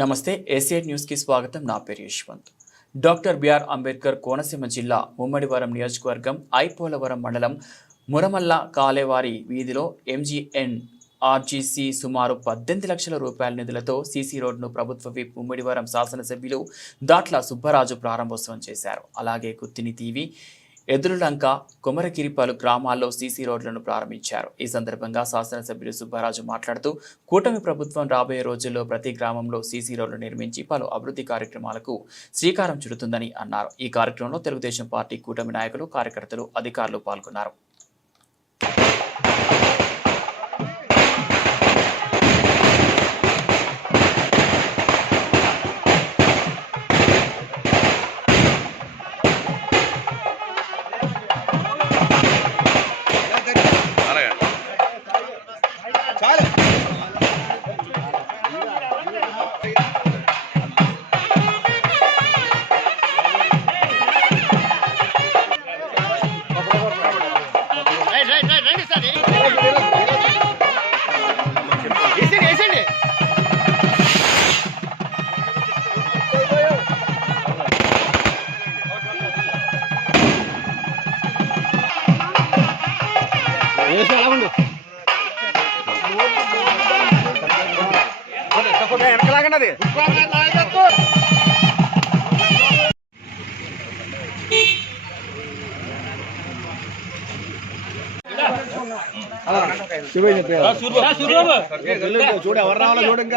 నమస్తే ACI news కి స్వాగతం. నా పేరు యశ్వంత్. డాక్టర్ బిఆర్ అంబేద్కర్ కోనసీమ జిల్లా ముమ్మడివరం నియోజకవర్గం ఐపోలవరం మండలం మురమల్ల కాలేవారి వీధిలో ఎంజీఎన్ ఆర్జీసీ సుమారు 18 లక్షల రూపాయల నిధులతో సీసీ రోడ్డును ప్రభుత్వ విప్ ముమ్మడివరం శాసనసభ్యులు దాట్ల సుబ్బరాజు ప్రారంభోత్సవం చేశారు. అలాగే గుత్తిని తీవి ఎదురులంక కొమరగిరి పలు గ్రామాల్లో సీసీ రోడ్లను ప్రారంభించారు. ఈ సందర్భంగా శాసనసభ్యులు సుబ్బరాజు మాట్లాడుతూ కూటమి ప్రభుత్వం రాబోయే రోజుల్లో ప్రతి గ్రామంలో సీసీ రోడ్లు నిర్మించి పలు అభివృద్ధి కార్యక్రమాలకు శ్రీకారం చుడుతుందని అన్నారు. ఈ కార్యక్రమంలో తెలుగుదేశం పార్టీ కూటమి నాయకులు, కార్యకర్తలు, అధికారులు పాల్గొన్నారు. చూడు ఎవరు రావాలో చూడండి.